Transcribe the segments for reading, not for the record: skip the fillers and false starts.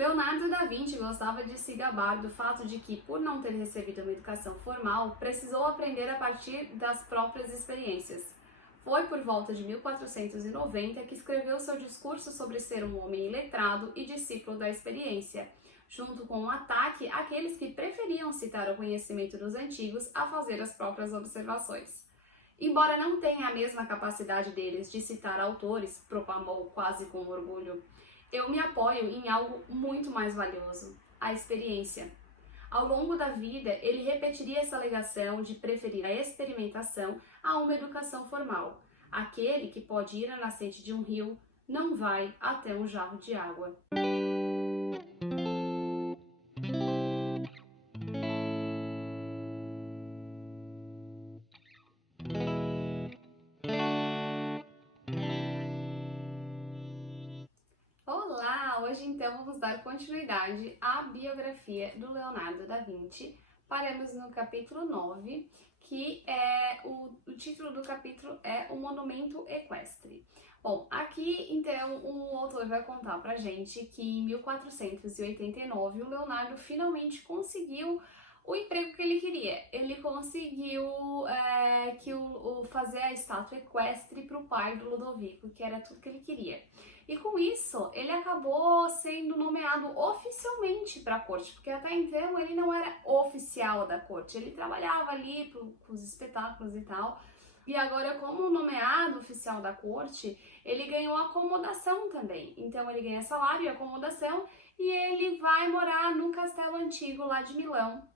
Leonardo da Vinci gostava de se gabar do fato de que, por não ter recebido uma educação formal, precisou aprender a partir das próprias experiências. Foi por volta de 1490 que escreveu seu discurso sobre ser um homem iletrado e discípulo da experiência, junto com um ataque àqueles que preferiam citar o conhecimento dos antigos a fazer as próprias observações. Embora não tenha a mesma capacidade deles de citar autores, proclamou quase com orgulho, eu me apoio em algo muito mais valioso, a experiência. Ao longo da vida, ele repetiria essa alegação de preferir a experimentação a uma educação formal. Aquele que pode ir à nascente de um rio não vai até um jarro de água. Olá! Hoje então vamos dar continuidade à biografia do Leonardo da Vinci. Paramos no capítulo 9, que é o título do capítulo é O Monumento Equestre. Bom, aqui então o autor vai contar pra gente que em 1489 o Leonardo finalmente conseguiu o emprego que ele queria. Ele conseguiu fazer a estátua equestre para o pai do Ludovico, que era tudo que ele queria. E com isso, ele acabou sendo nomeado oficialmente para a corte, porque até então ele não era oficial da corte, ele trabalhava ali com os espetáculos e tal. E agora, como nomeado oficial da corte, ele ganhou acomodação também. Então ele ganha salário e acomodação e ele vai morar no castelo antigo lá de Milão.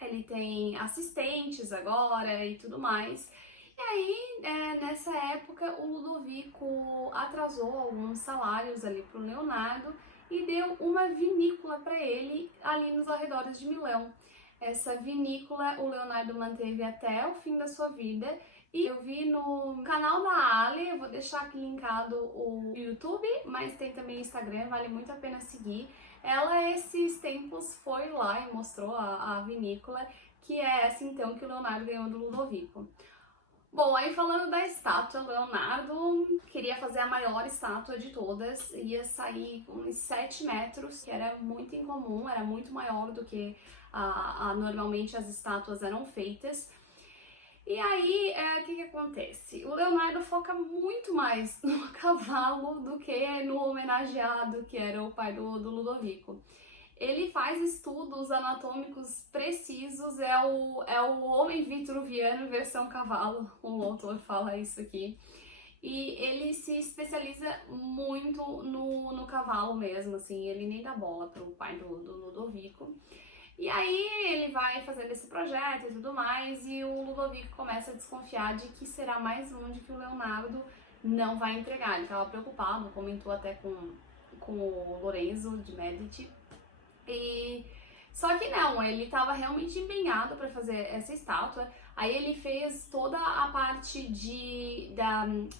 Ele tem assistentes agora e tudo mais. E aí, nessa época, o Ludovico atrasou alguns salários ali para o Leonardo e deu uma vinícola para ele ali nos arredores de Milão. Essa vinícola o Leonardo manteve até o fim da sua vida. E eu vi no canal da Ale, eu vou deixar aqui linkado o YouTube, mas tem também o Instagram, vale muito a pena seguir. Ela, esses tempos, foi lá e mostrou a vinícola, que é essa então que o Leonardo ganhou do Ludovico. Bom, aí falando da estátua, Leonardo queria fazer a maior estátua de todas, ia sair uns 7 metros, que era muito incomum, era muito maior do que normalmente as estátuas eram feitas. E aí, o que acontece? O Leonardo foca muito mais no cavalo do que no homenageado, que era o pai do Ludovico. Ele faz estudos anatômicos precisos, é o homem vitruviano versão cavalo, o autor fala isso aqui. E ele se especializa muito no cavalo mesmo, assim, ele nem dá bola pro pai do Ludovico. E aí ele vai fazendo esse projeto e tudo mais, e o Ludovico começa a desconfiar de que será mais longe que o Leonardo não vai entregar. Ele estava preocupado, comentou até com o Lorenzo de Medici. Só que não, ele estava realmente empenhado para fazer essa estátua. Aí ele fez toda a parte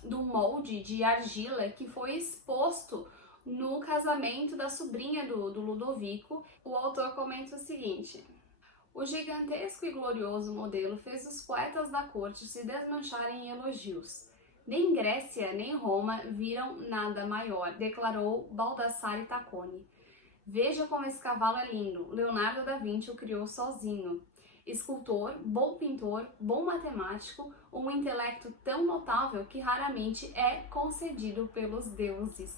do molde de argila que foi exposto no casamento da sobrinha do Ludovico. O autor comenta o seguinte: o gigantesco e glorioso modelo fez os poetas da corte se desmancharem em elogios. Nem Grécia nem Roma viram nada maior, declarou Baldassare Tacconi. Veja como esse cavalo é lindo. Leonardo da Vinci o criou sozinho. Escultor, bom pintor, bom matemático, um intelecto tão notável que raramente é concedido pelos deuses.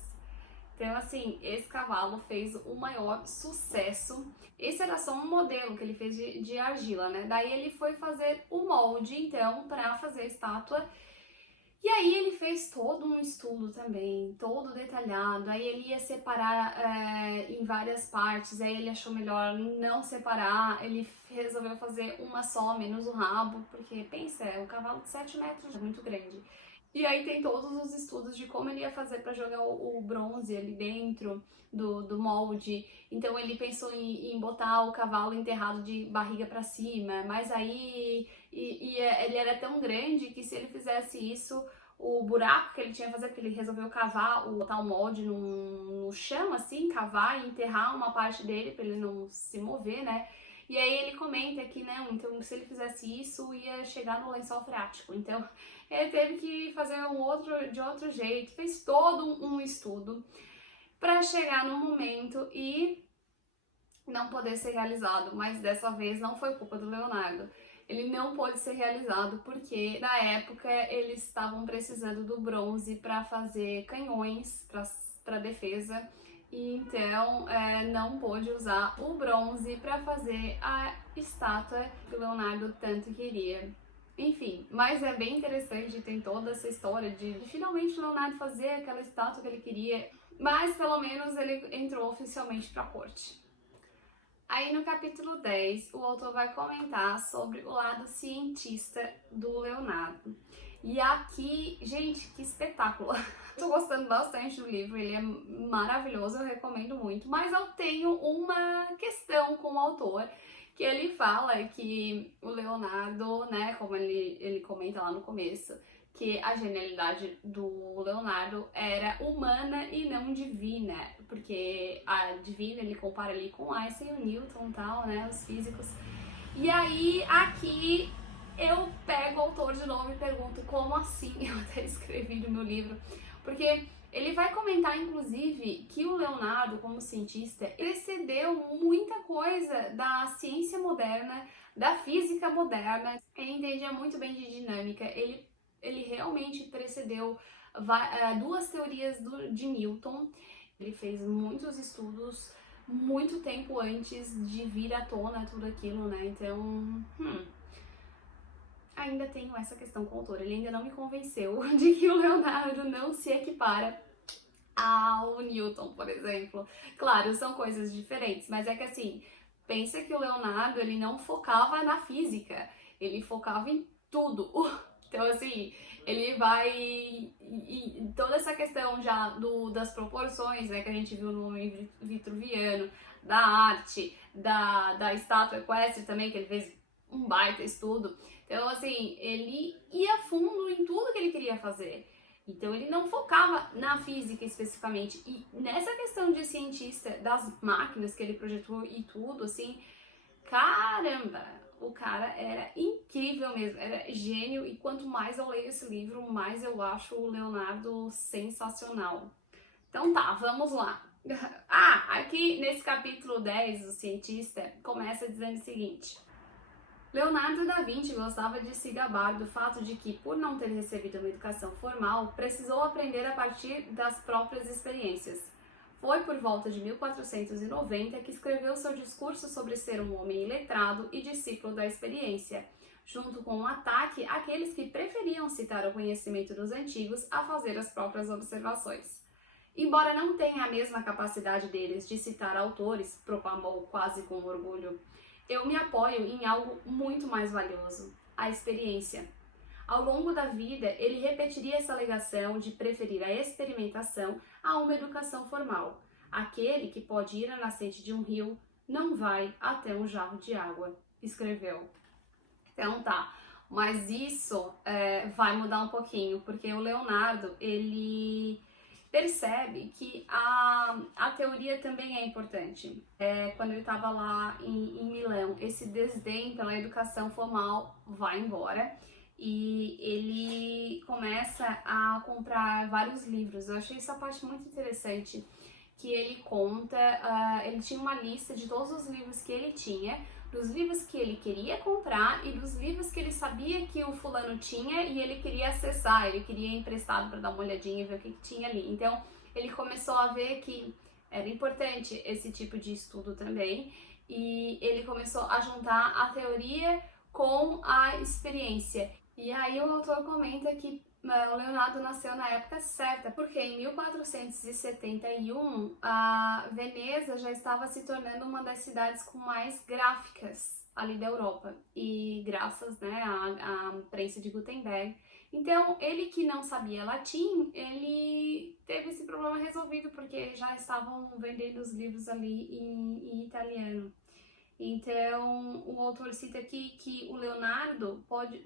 Então, assim, esse cavalo fez o maior sucesso. Esse era só um modelo que ele fez de argila, né? Daí ele foi fazer o molde, então, para fazer a estátua. E aí ele fez todo um estudo também, todo detalhado. Aí ele ia separar em várias partes, aí ele achou melhor não separar. Ele resolveu fazer uma só, menos o rabo, porque, pensa, é um cavalo de 7 metros, é muito grande. E aí tem todos os estudos de como ele ia fazer para jogar o bronze ali dentro do molde. Então ele pensou em botar o cavalo enterrado de barriga para cima, mas aí ele era tão grande que se ele fizesse isso, o buraco que ele tinha que fazer, porque ele resolveu botar o molde no chão, assim, cavar e enterrar uma parte dele para ele não se mover, né? E aí ele comenta que não, então se ele fizesse isso, ia chegar no lençol freático. Então ele teve que fazer de outro jeito, fez todo um estudo. para chegar no momento e não poder ser realizado, mas dessa vez não foi culpa do Leonardo. Ele não pôde ser realizado porque na época eles estavam precisando do bronze para fazer canhões para defesa e então não pôde usar o bronze para fazer a estátua que o Leonardo tanto queria. Enfim, mas é bem interessante, tem toda essa história de finalmente o Leonardo fazer aquela estátua que ele queria, mas pelo menos ele entrou oficialmente para a corte. Aí no capítulo 10, o autor vai comentar sobre o lado cientista do Leonardo. E aqui, gente, que espetáculo! Tô gostando bastante do livro, ele é maravilhoso, eu recomendo muito. Mas eu tenho uma questão com o autor, que ele fala que o Leonardo, né, como ele comenta lá no começo, que a genialidade do Leonardo era humana e não divina, porque a divina ele compara ali com Einstein, o Newton e tal, né, os físicos. E aí, aqui, eu pego o autor de novo e pergunto como assim eu até escrevi no meu livro, porque ele vai comentar, inclusive, que o Leonardo, como cientista, precedeu muita coisa da ciência moderna, da física moderna, ele entendia muito bem de dinâmica, ele realmente precedeu duas teorias de Newton. Ele fez muitos estudos muito tempo antes de vir à tona tudo aquilo, né? Então, ainda tenho essa questão com o autor. Ele ainda não me convenceu de que o Leonardo não se equipara ao Newton, por exemplo. Claro, são coisas diferentes, mas é que assim, pensa que o Leonardo, ele não focava na física, ele focava em tudo. Então, assim, ele vai... E toda essa questão já das proporções, né, que a gente viu no homem vitruviano, da arte, da estátua equestre também, que ele fez um baita estudo. Então, assim, ele ia fundo em tudo que ele queria fazer. Então, ele não focava na física especificamente. E nessa questão de cientista, das máquinas que ele projetou e tudo, assim, caramba! O cara era incrível mesmo, era gênio, e quanto mais eu leio esse livro, mais eu acho o Leonardo sensacional. Então tá, vamos lá. Aqui nesse capítulo 10, o cientista começa dizendo o seguinte: Leonardo da Vinci gostava de se gabar do fato de que, por não ter recebido uma educação formal, precisou aprender a partir das próprias experiências. Foi por volta de 1490 que escreveu seu discurso sobre ser um homem iletrado e discípulo da experiência, junto com um ataque àqueles que preferiam citar o conhecimento dos antigos a fazer as próprias observações. Embora não tenha a mesma capacidade deles de citar autores, proclamou quase com orgulho, eu me apoio em algo muito mais valioso, a experiência. Ao longo da vida, ele repetiria essa alegação de preferir a experimentação a uma educação formal. Aquele que pode ir à nascente de um rio não vai até um jarro de água, escreveu. Então tá, mas isso vai mudar um pouquinho, porque o Leonardo, ele percebe que a teoria também é importante. Quando ele estava lá em Milão, esse desdém pela educação formal vai embora. E ele começa a comprar vários livros. Eu achei essa parte muito interessante, que ele conta, ele tinha uma lista de todos os livros que ele tinha, dos livros que ele queria comprar e dos livros que ele sabia que o fulano tinha e ele queria acessar, ele queria ir emprestado para dar uma olhadinha e ver o que tinha ali. Então, ele começou a ver que era importante esse tipo de estudo também, e ele começou a juntar a teoria com a experiência. E aí o autor comenta que o Leonardo nasceu na época certa, porque em 1471 a Veneza já estava se tornando uma das cidades com mais gráficas ali da Europa, e graças, né, à prensa de Gutenberg. Então, ele que não sabia latim, ele teve esse problema resolvido, porque já estavam vendendo os livros ali em italiano. Então, o autor cita aqui que o Leonardo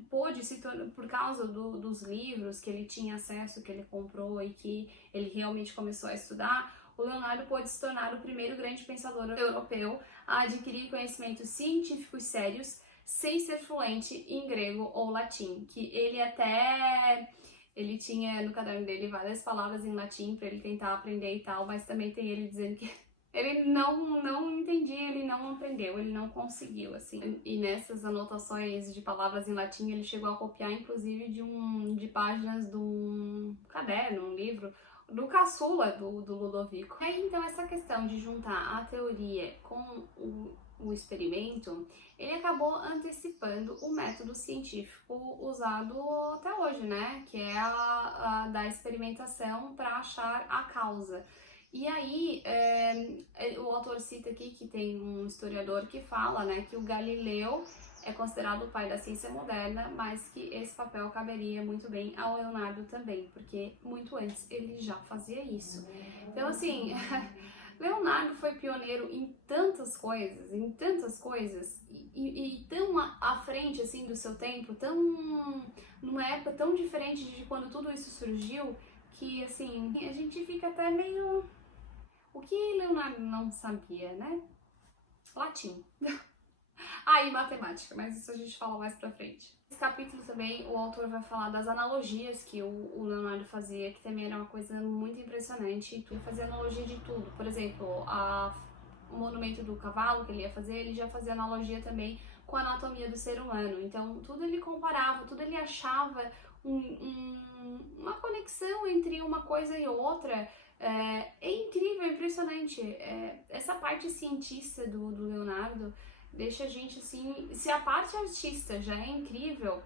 pôde se tornar, por causa dos livros que ele tinha acesso, que ele comprou e que ele realmente começou a estudar, o Leonardo pôde se tornar o primeiro grande pensador europeu a adquirir conhecimentos científicos sérios sem ser fluente em grego ou latim, que ele até Ele tinha no caderno dele várias palavras em latim para ele tentar aprender e tal, mas também tem ele dizendo que ele não entendia, ele não aprendeu, ele não conseguiu, assim. E nessas anotações de palavras em latim, ele chegou a copiar, inclusive, de páginas de um caderno, um livro, do caçula do Ludovico. E aí, então, essa questão de juntar a teoria com o experimento, ele acabou antecipando o método científico usado até hoje, né? Que é a da experimentação para achar a causa. E aí, o autor cita aqui que tem um historiador que fala, né, que o Galileu é considerado o pai da ciência moderna, mas que esse papel caberia muito bem ao Leonardo também, porque muito antes ele já fazia isso. Então, assim, Leonardo foi pioneiro em tantas coisas, e tão à frente, assim, do seu tempo, numa época tão diferente de quando tudo isso surgiu, que, assim, a gente fica até meio... O que Leonardo não sabia, né? Latim. E matemática, mas isso a gente fala mais pra frente. Nesse capítulo também o autor vai falar das analogias que o Leonardo fazia, que também era uma coisa muito impressionante. Tu fazia analogia de tudo. Por exemplo, o monumento do cavalo que ele ia fazer, ele já fazia analogia também com a anatomia do ser humano. Então, tudo ele comparava, tudo ele achava uma conexão entre uma coisa e outra. É incrível, é impressionante. Essa parte cientista do Leonardo deixa a gente assim... Se a parte artista já é incrível,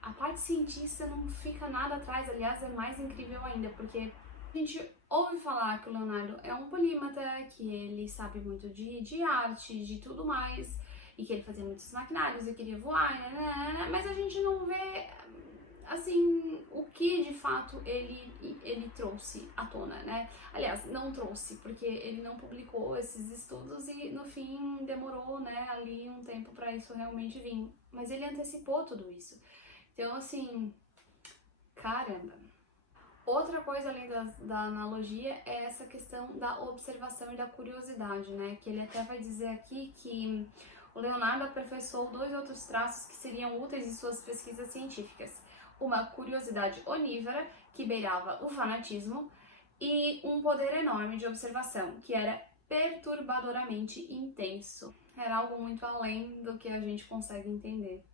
a parte cientista não fica nada atrás. Aliás, é mais incrível ainda, porque a gente ouve falar que o Leonardo é um polímata, que ele sabe muito de arte, de tudo mais, e que ele fazia muitos maquinários e queria voar, né? Mas a gente não vê, assim, o que de fato ele trouxe à tona, né? Aliás, não trouxe, porque ele não publicou esses estudos e no fim demorou, né, ali um tempo para isso realmente vir. Mas ele antecipou tudo isso. Então, assim, caramba. Outra coisa além da analogia é essa questão da observação e da curiosidade, né? Que ele até vai dizer aqui que o Leonardo aperfeiçoou 2 outros traços que seriam úteis em suas pesquisas científicas. Uma curiosidade onívora, que beirava o fanatismo, e um poder enorme de observação, que era perturbadoramente intenso. Era algo muito além do que a gente consegue entender.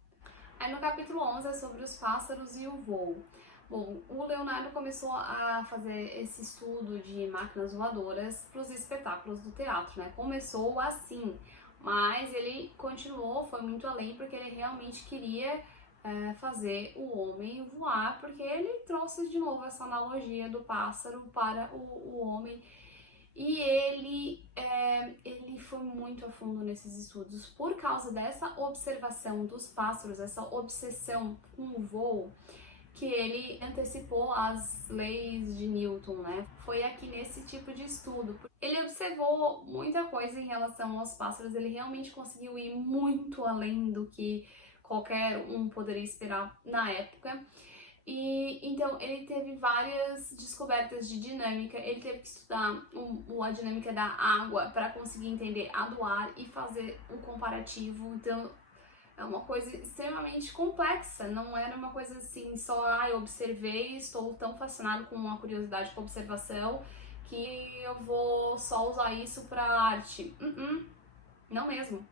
Aí no capítulo 11 é sobre os pássaros e o voo. Bom, o Leonardo começou a fazer esse estudo de máquinas voadoras para os espetáculos do teatro, né? Começou assim, mas ele continuou, foi muito além, porque ele realmente queria fazer o homem voar, porque ele trouxe de novo essa analogia do pássaro para o homem. E ele foi muito a fundo nesses estudos por causa dessa observação dos pássaros, essa obsessão com o voo, que ele antecipou as leis de Newton, né? Foi aqui nesse tipo de estudo. Ele observou muita coisa em relação aos pássaros, ele realmente conseguiu ir muito além do que qualquer um poderia esperar na época. E então ele teve várias descobertas de dinâmica, ele teve que estudar a dinâmica da água para conseguir entender a do ar e fazer o comparativo. Então é uma coisa extremamente complexa, não era uma coisa assim, só eu observei, estou tão fascinado com a curiosidade com a observação que eu vou só usar isso para arte. Não mesmo.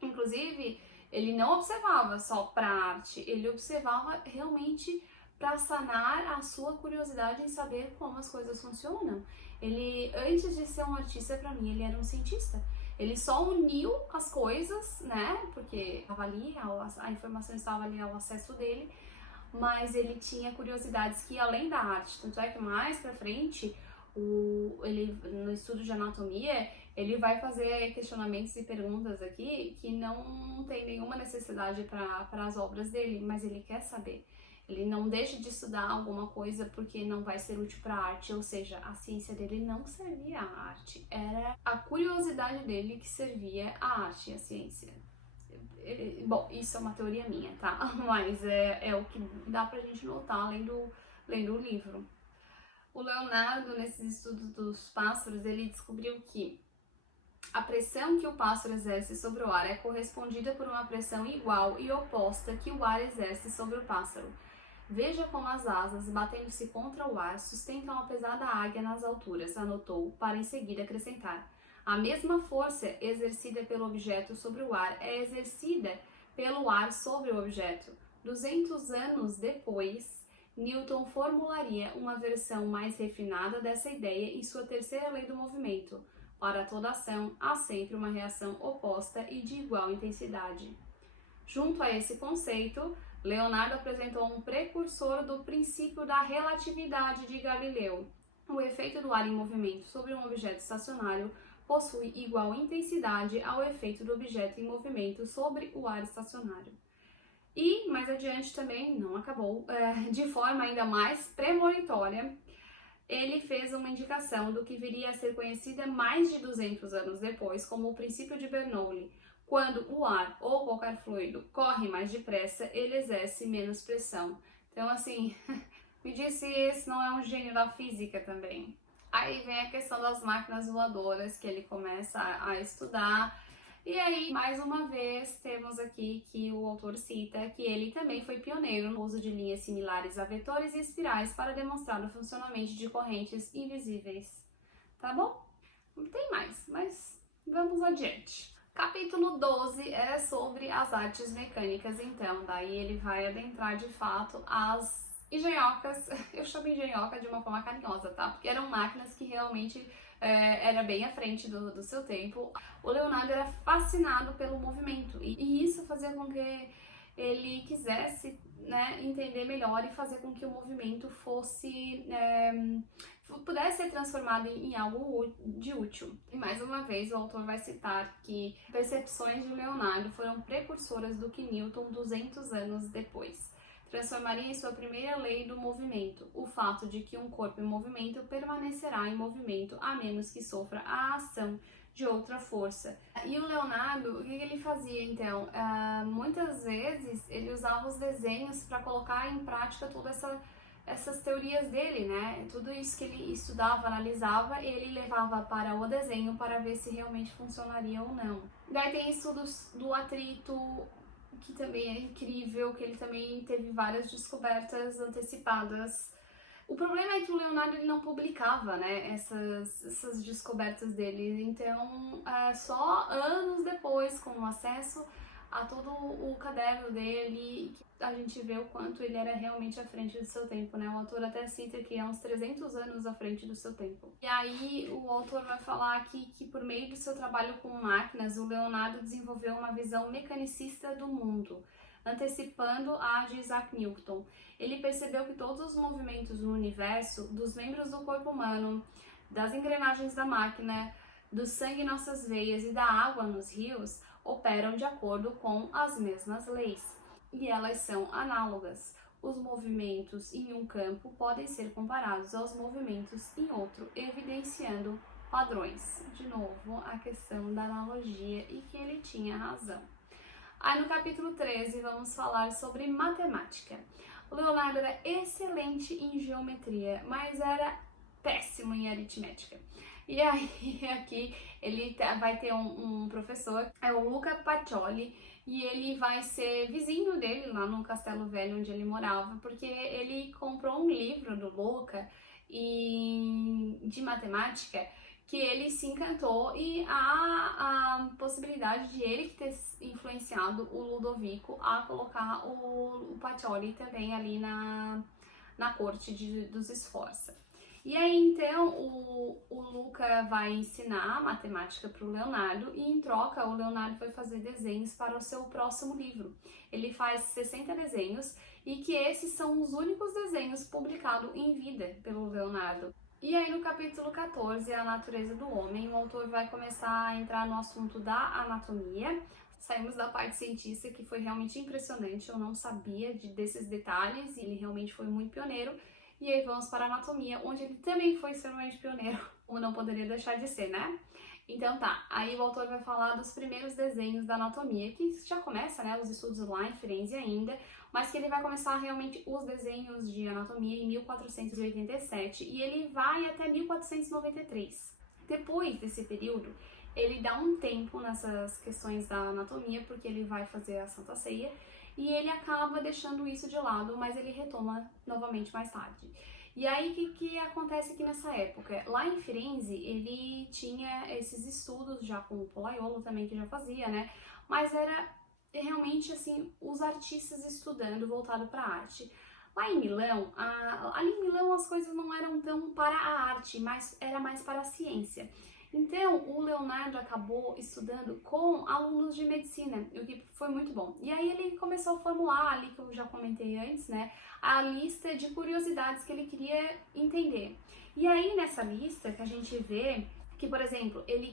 Inclusive, ele não observava só para arte, ele observava realmente para sanar a sua curiosidade em saber como as coisas funcionam. Ele, antes de ser um artista, para mim, ele era um cientista. Ele só uniu as coisas, né, porque estava ali, a informação estava ali ao acesso dele, mas ele tinha curiosidades que além da arte, tanto é que mais pra frente, ele, no estudo de anatomia, ele vai fazer questionamentos e perguntas aqui que não tem nenhuma necessidade para as obras dele, mas ele quer saber. Ele não deixa de estudar alguma coisa porque não vai ser útil para a arte, ou seja, a ciência dele não servia à arte, era a curiosidade dele que servia à arte e à ciência. Bom, isso é uma teoria minha, tá? Mas é o que dá pra gente notar lendo o livro. O Leonardo, nesses estudos dos pássaros, ele descobriu que a pressão que o pássaro exerce sobre o ar é correspondida por uma pressão igual e oposta que o ar exerce sobre o pássaro. Veja como as asas, batendo-se contra o ar, sustentam a pesada águia nas alturas, anotou, para em seguida acrescentar. A mesma força exercida pelo objeto sobre o ar é exercida pelo ar sobre o objeto. 200 anos depois, Newton formularia uma versão mais refinada dessa ideia em sua terceira lei do movimento. Para toda ação, há sempre uma reação oposta e de igual intensidade. Junto a esse conceito, Leonardo apresentou um precursor do princípio da relatividade de Galileu. O efeito do ar em movimento sobre um objeto estacionário possui igual intensidade ao efeito do objeto em movimento sobre o ar estacionário. E, mais adiante também, não acabou, de forma ainda mais premonitória, ele fez uma indicação do que viria a ser conhecida mais de 200 anos depois como o princípio de Bernoulli. Quando o ar ou qualquer fluido corre mais depressa, ele exerce menos pressão. Então, assim, me diz se esse não é um gênio da física também. Aí vem a questão das máquinas voadoras, que ele começa a estudar. E aí, mais uma vez, temos aqui que o autor cita que ele também foi pioneiro no uso de linhas similares a vetores e espirais para demonstrar o funcionamento de correntes invisíveis. Tá bom? Tem mais, mas vamos adiante. Capítulo 12 é sobre as artes mecânicas, então, daí ele vai adentrar de fato as engenhocas, eu chamo engenhoca de uma forma carinhosa, tá? Porque eram máquinas que realmente era bem à frente do seu tempo. O Leonardo era fascinado pelo movimento e isso fazia com que ele quisesse, né, entender melhor e fazer com que o movimento pudesse ser transformado em algo de útil. E mais uma vez o autor vai citar que percepções de Leonardo foram precursoras do que Newton 200 anos depois transformaria em sua primeira lei do movimento, o fato de que um corpo em movimento permanecerá em movimento a menos que sofra a ação de outra força. E o Leonardo, o que ele fazia então? Muitas vezes ele usava os desenhos para colocar em prática todas essas teorias dele, né? Tudo isso que ele estudava, analisava, ele levava para o desenho para ver se realmente funcionaria ou não. Daí tem estudos do atrito, que também é incrível, que ele também teve várias descobertas antecipadas. O problema é que o Leonardo ele não publicava, né, essas descobertas dele, então só anos depois, com acesso a todo o caderno dele, que a gente vê o quanto ele era realmente à frente do seu tempo, né? O autor até cita que é uns 300 anos à frente do seu tempo. E aí o autor vai falar aqui que por meio do seu trabalho com máquinas, o Leonardo desenvolveu uma visão mecanicista do mundo, antecipando a de Isaac Newton. Ele percebeu que todos os movimentos no universo, dos membros do corpo humano, das engrenagens da máquina, do sangue em nossas veias e da água nos rios, operam de acordo com as mesmas leis, e elas são análogas. Os movimentos em um campo podem ser comparados aos movimentos em outro, evidenciando padrões. De novo, a questão da analogia e que ele tinha razão. Aí no capítulo 13 vamos falar sobre matemática. O Leonardo era excelente em geometria, mas era péssimo em aritmética. E aí aqui ele vai ter um professor, é o Luca Pacioli, e ele vai ser vizinho dele lá no Castelo Velho onde ele morava, porque ele comprou um livro do Luca de matemática que ele se encantou, e há a possibilidade de ele ter influenciado o Ludovico a colocar o Pacioli também ali na corte dos Sforza. E aí então o Luca vai ensinar matemática para o Leonardo e em troca o Leonardo vai fazer desenhos para o seu próximo livro. Ele faz 60 desenhos e que esses são os únicos desenhos publicados em vida pelo Leonardo. E aí no capítulo 14, a natureza do homem, o autor vai começar a entrar no assunto da anatomia. Saímos da parte cientista, que foi realmente impressionante, eu não sabia desses detalhes e ele realmente foi muito pioneiro. E aí vamos para a anatomia, onde ele também foi extremamente pioneiro, como não poderia deixar de ser, né? Então tá, aí o autor vai falar dos primeiros desenhos da anatomia, que já começa, né, os estudos lá em Firenze ainda, mas que ele vai começar realmente os desenhos de anatomia em 1487 e ele vai até 1493. Depois desse período, ele dá um tempo nessas questões da anatomia, porque ele vai fazer a Santa Ceia, e ele acaba deixando isso de lado, mas ele retoma novamente mais tarde. E aí, o que acontece aqui nessa época? Lá em Firenze, ele tinha esses estudos já com o Pollaiolo também, que já fazia, né? Mas era realmente, assim, os artistas estudando voltado para a arte. Lá em Milão, ali em Milão as coisas não eram tão para a arte, mas era mais para a ciência. Então, o Leonardo acabou estudando com alunos de medicina, o que foi muito bom. E aí ele começou a formular ali, que eu já comentei antes, né, a lista de curiosidades que ele queria entender. E aí nessa lista que a gente vê que, por exemplo, ele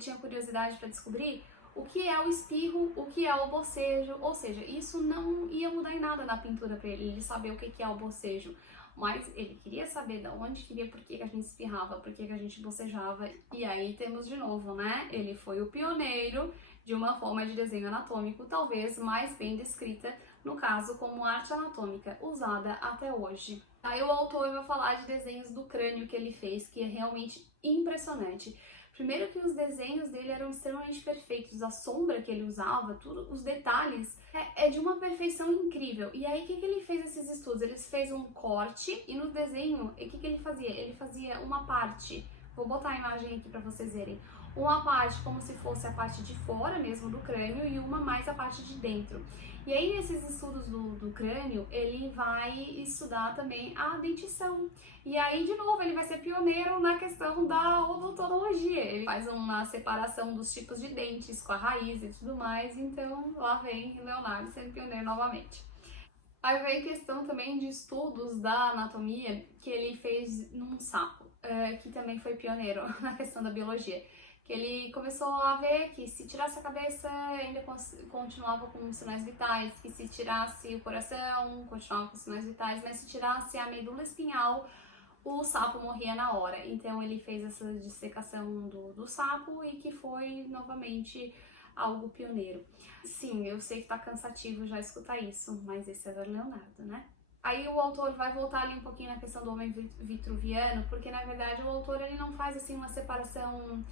tinha curiosidade para descobrir o que é o espirro, o que é o bocejo, ou seja, isso não ia mudar em nada na pintura para ele saber o que é o bocejo. Mas ele queria saber de onde queria, por que a gente espirrava, por que a gente bocejava. E aí temos de novo, né? Ele foi o pioneiro de uma forma de desenho anatômico, talvez mais bem descrita, no caso, como arte anatômica, usada até hoje. Aí o autor vai falar de desenhos do crânio que ele fez, que é realmente impressionante. Primeiro que os desenhos dele eram extremamente perfeitos, a sombra que ele usava, tudo, os detalhes, é de uma perfeição incrível. E aí, o que ele fez esses estudos? Ele fez um corte e no desenho, o que ele fazia? Ele fazia uma parte, vou botar a imagem aqui para vocês verem, uma parte como se fosse a parte de fora mesmo do crânio e uma mais a parte de dentro. E aí, nesses estudos do crânio, ele vai estudar também a dentição. E aí, de novo, ele vai ser pioneiro na questão da odontologia. Ele faz uma separação dos tipos de dentes com a raiz e tudo mais. Então, lá vem Leonardo sendo pioneiro novamente. Aí vem questão também de estudos da anatomia que ele fez num sapo, que também foi pioneiro na questão da biologia. Que ele começou a ver que se tirasse a cabeça ainda continuava com sinais vitais, que se tirasse o coração continuava com sinais vitais, mas se tirasse a medula espinhal o sapo morria na hora. Então ele fez essa dissecação do sapo e que foi novamente algo pioneiro. Sim, eu sei que tá cansativo já escutar isso, mas esse é do Leonardo, né? Aí o autor vai voltar ali um pouquinho na questão do homem vitruviano, porque na verdade o autor ele não faz assim uma separação,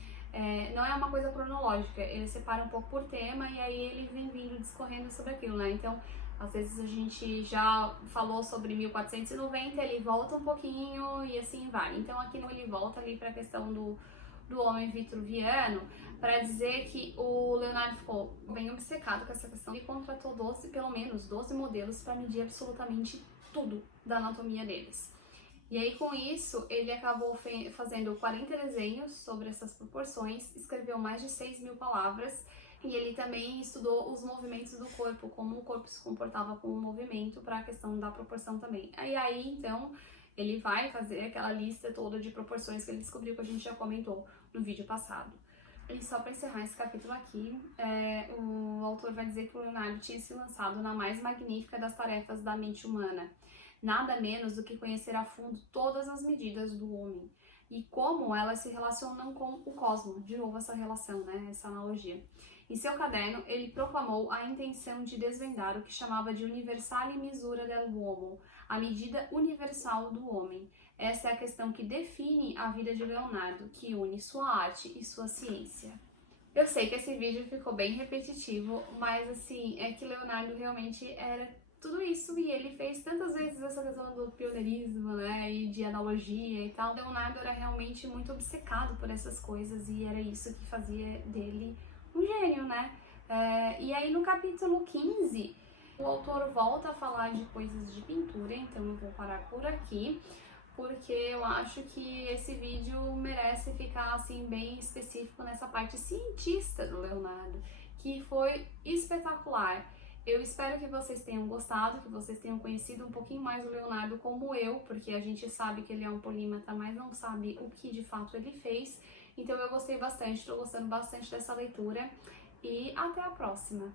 não é uma coisa cronológica, ele separa um pouco por tema e aí ele vem vindo discorrendo sobre aquilo, né? Então, às vezes a gente já falou sobre 1490, ele volta um pouquinho e assim vai. Então aqui ele volta ali para a questão do homem vitruviano, para dizer que o Leonardo ficou bem obcecado com essa questão e contratou pelo menos 12 modelos para medir absolutamente tudo da anatomia deles. E aí, com isso, ele acabou fazendo 40 desenhos sobre essas proporções, escreveu mais de 6.000 palavras, e ele também estudou os movimentos do corpo, como o corpo se comportava com o movimento, para a questão da proporção também. E aí, então, ele vai fazer aquela lista toda de proporções que ele descobriu, que a gente já comentou no vídeo passado. E só para encerrar esse capítulo aqui, o autor vai dizer que o Leonardo tinha se lançado na mais magnífica das tarefas da mente humana, nada menos do que conhecer a fundo todas as medidas do homem e como elas se relacionam com o cosmos, de novo essa relação, né, essa analogia. Em seu caderno, ele proclamou a intenção de desvendar o que chamava de universale misura del uomo, a medida universal do homem. Essa é a questão que define a vida de Leonardo, que une sua arte e sua ciência. Eu sei que esse vídeo ficou bem repetitivo, mas assim, é que Leonardo realmente era tudo isso e ele fez tantas vezes essa questão do pioneirismo, né, e de analogia e tal. Leonardo era realmente muito obcecado por essas coisas e era isso que fazia dele um gênio, né? E aí no capítulo 15, o autor volta a falar de coisas de pintura, então eu vou parar por aqui, porque eu acho que esse vídeo merece ficar assim bem específico nessa parte cientista do Leonardo, que foi espetacular. Eu espero que vocês tenham gostado, que vocês tenham conhecido um pouquinho mais o Leonardo como eu, porque a gente sabe que ele é um polímata, mas não sabe o que de fato ele fez. Então eu gostei bastante, estou gostando bastante dessa leitura e até a próxima!